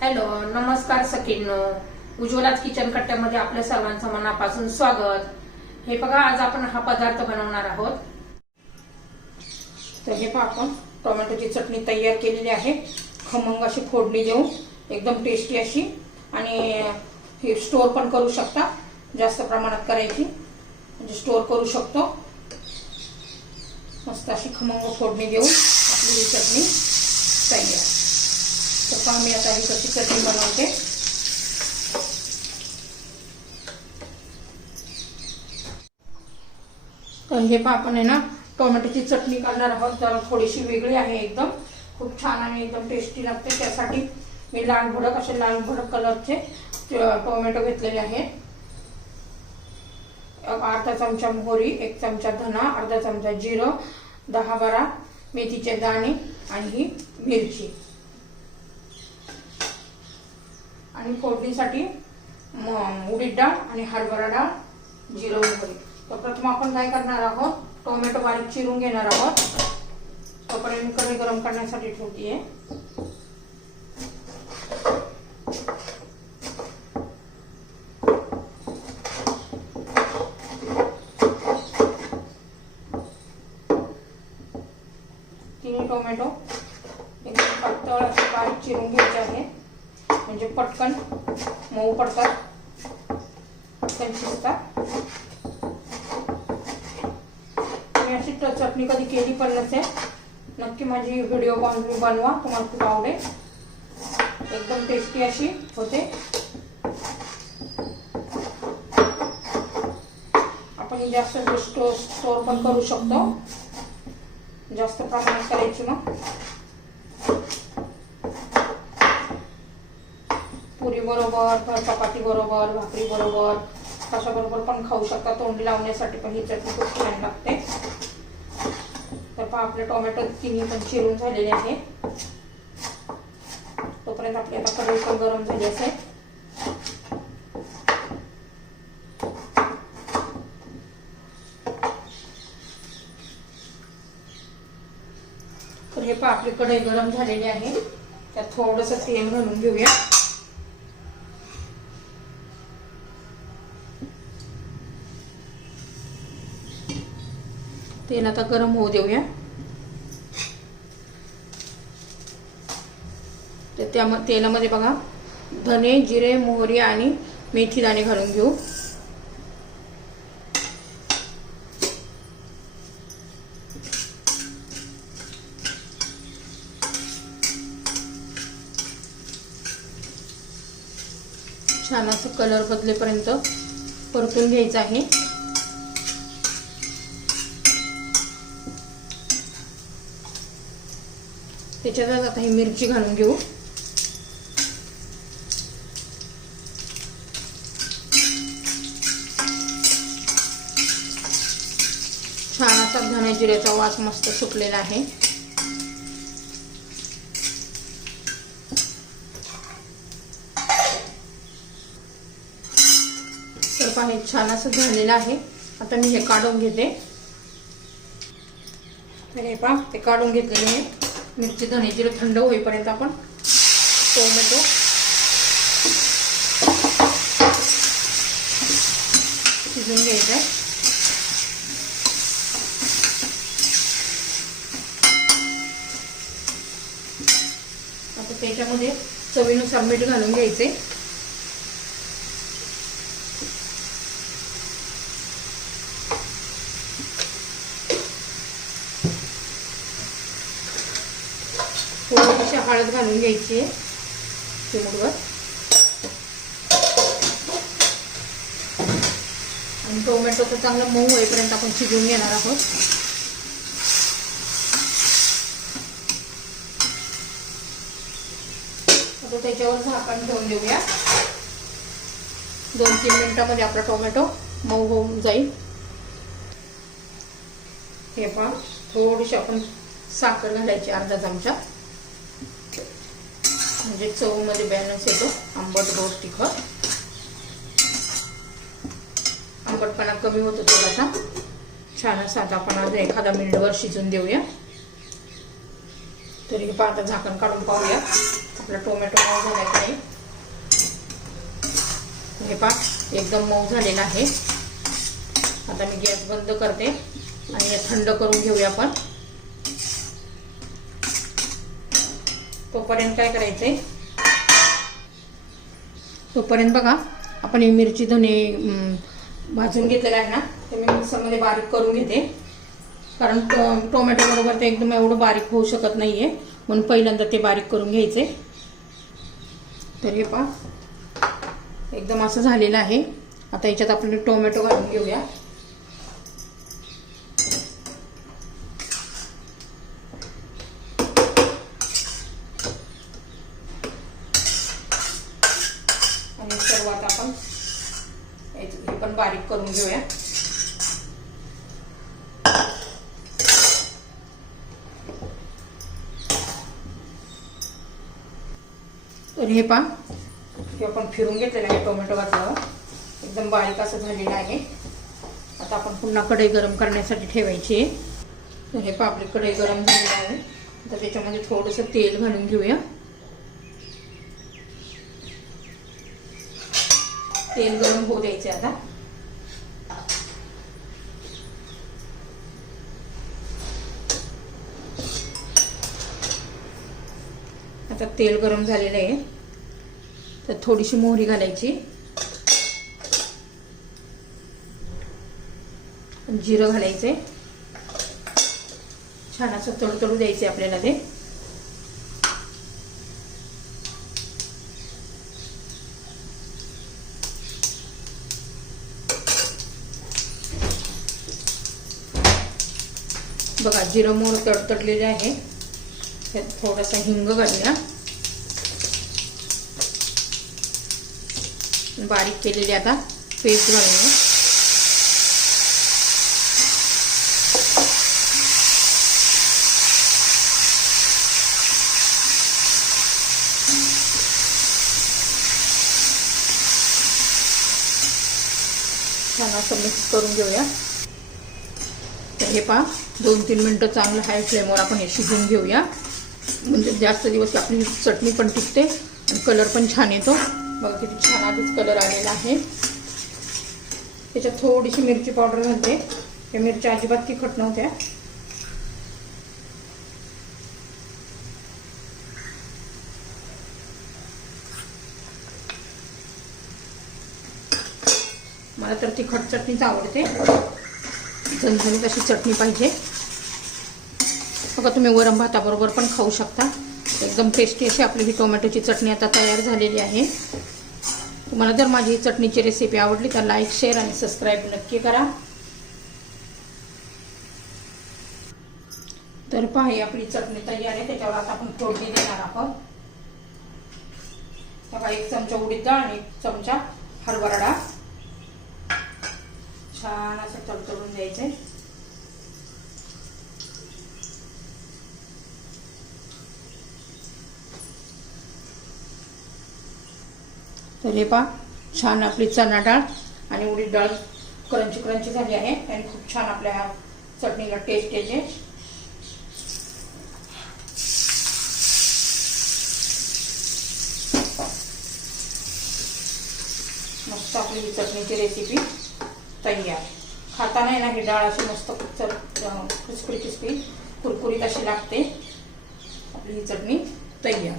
Hello, नमस्कार सखींनो. उज्ज्वलाच kitchen कट्ट्यामध्ये आपल्या सर्वांचं मनापासून स्वागत. हे बघा, आज आपण हा पदार्थ बनवणार आहोत. तर हे पहा, आपण टोमॅटोची चटणी तयार केलेली आहे. खमंग अशी फोडणी देऊन एकदम टेस्टी अशी, आणि हे स्टोर पण करू शकता. जास्त प्रमाणात करायची म्हणजे स्टोर करू शकतो. मस्त अशी खमंग फोडणी देऊन आपली ही चटणी तयार. तर पहा, मी आता ही कशी चटणी बनवते. तर हे पहा, आपण आहे ना टोमॅटोची चटणी करणार आहोत. जरा थोडीशी वेगळी आहे, एकदम खूप छान आणि एकदम टेस्टी लागते. त्यासाठी मी लाल भडक कलरचे टोमॅटो घेतलेले आहेत. अर्धा चमचा मोहरी, 1 चमचा धना, अर्धा चमचा जिरं, 10-12 मेथीचे दाणे आणि ही मिरची. आणि फोडणीसाठी उडीद डाळ आणि हरभरा डाळ, जिरं, मोहरी. तर प्रथम आपण काय करणार आहोत, टोमॅटो बारीक चिरून घेणार आहोत. तोपर्यंत कढई गरम करण्यासाठी ठेवतीये. तिन्ही टोमॅटो एकदम पातळ असे बारीक चिरून घ्यायचे आहे, म्हणजे पटकन मऊ पडतात, पटकन शिजतात. मी अशी चटणी कधी केली पण नसेल, नक्की माझी व्हिडिओ बनवा, तुम्हाला खूप आवडेल. एकदम टेस्टी अशी होते. आपण जास्त स्टोर पण करू शकतो, जास्त प्रमाणात करायची. मग पुरी बरोबर, चपाती बरोबर, भाकरी बरोबर, कशा बरोबर पण खाऊ शकता. तोंडी लावण्यासाठी पण ही चटणी खूप छान लागते. तर पहा, आपले टोमॅटो तिन्ही पण चिरून झालेले आहे. तोपर्यंत आपली आता कढई पण गरम झाली असेल. तर हे पहा, आपली कढई गरम झालेली आहे. त्यात थोडंसं तेल घालून घेऊया. तेल आता गरम होऊ देऊया. तर त्या तेलामध्ये बघा, धने, जिरे, मोहरी आणि मेथी दाणे घालून घेऊ. छान असं कलर बदलेपर्यंत परतून घ्यायचं आहे. त्याच्यातच आता ही मिरची घालून घेऊ. छान असा धने जिऱ्याचा वास मस्त सुटलेला आहे. तर पाणी छान असं झालेलं आहे. आता मी हे काढून घेते. तर हे पहा, ते काढून घेतलेले आहे. मिरची, धने, जिरे थंड होईपर्यंत आपण टोमॅटो शिजवून घ्यायचं आहे. आता त्याच्यामध्ये चवीनुसार मीठ घालून घ्यायचे. थोडीशी हळद घालून घ्यायची आहे चिमूटभर. आणि टोमॅटो तर चांगलं मऊ होईपर्यंत आपण शिजवून घेणार आहोत. आता त्याच्यावर झाकण ठेवून देऊया. 2-3 मिनिटांमध्ये आपला टोमॅटो मऊ होऊन जाईल. हे पहा, थोडीशी आपण साखर घालायची, अर्धा चमचा, म्हणजे चवमध्ये बॅलन्स येतो. आंबट, गोड, तिखट, आंबटपणा कमी होतो थोडासा. छान असं आता आपण आज एखादा मिनिटभर शिजून देऊया. तर हे आता झाकण काढून पाहूया. आपला टोमॅटो मऊ झाला आहे. हे पहा एकदम मऊ झालेला आहे. आता मी गॅस बंद करते आणि हे थंड करून घेऊया आपण. तोपर्यंत काय करायचंय, तोपर्यंत बघा आपण ही मिरची धने भाजून घेतलेला आहे ना, ते मी मिक्सरमध्ये बारीक करून घेते. कारण टोमॅटो बरोबर ते एकदम एवढं बारीक होऊ शकत नाहीये, म्हणून पहिल्यांदा ते बारीक करून घ्यायचे. तर हे पहा एकदम असं झालेलं आहे. आता याच्यात आपण टोमॅटो घालून घेऊया. आणि सर्वात आपण हे पण बारीक करून घेऊया. तर हे पहा हे आपण फिरून घेतलेलं आहे. टोमॅटो घातल्यावर एकदम बारीक असं झालेलं आहे. आता आपण पुन्हा कढई गरम करण्यासाठी ठेवायची आहे. तर हे पहा आपली कढई गरम झालेली आहे. आता त्याच्यामध्ये थोडंसं तेल घालून घेऊया. तेल गरम होऊ द्यायचे. आता तेल गरम झालेलं आहे. तर थोडीशी मोहरी घालायची, जिरं घालायचे, छान असं तडतडू द्यायचे आपल्याला ते. बघा जिरं मोहरी तडतडलेले आहे. त्यात थोडासा हिंग घालूया. बारीक केलेली आता पेस्ट घालूया. छान असं मिक्स करून घेऊया. तर हे पहा 2-3 मिनिटं चांगलं हाय फ्लेमवर आपण हे शिजवून घेऊया. म्हणजे जास्त दिवस आपली चटणी पण टिकते आणि कलर पण छान येतो. बघा किती छान आधीच कलर आलेला आहे. त्याच्यात थोडीशी मिरची पावडर घालते. त्या मिरच्या अजिबात तिखट नव्हत्या. मला तर तिखट चटणीच आवडते. झणझणीत अशी चटणी पाहिजे. बघा तुम्ही वरण भाताबरोबर पण खाऊ शकता. एकदम टेस्टी अशी आपली ही टोमॅटोची चटणी आता तयार झालेली आहे. तुम्हाला जर माझी ही चटणीची रेसिपी आवडली तर लाईक, शेअर आणि सबस्क्राईब नक्की करा. तर पहा आपली चटणी तयार आहे. त्याच्यावर आता आपण फोडणी देणार आहोत. बघा 1 चमचा उडीद डाळ आणि 1 चमचा हरभरा डाळ छान असं तडतडून द्यायचे. तर हे पहा छान आपली चणा डाळ आणि उडीद डाळ क्रंची क्रंची झाली आहे आणि खूप छान आपल्या चटणीला टेस्ट येते. मस्त आपली ही चटणीची रेसिपी तयार. खाताना आहे ना ही डाळ अशी मस्त क्रिस्पी क्रिस्पी कुरकुरीत अशी लागते. आपली ही चटणी तयार.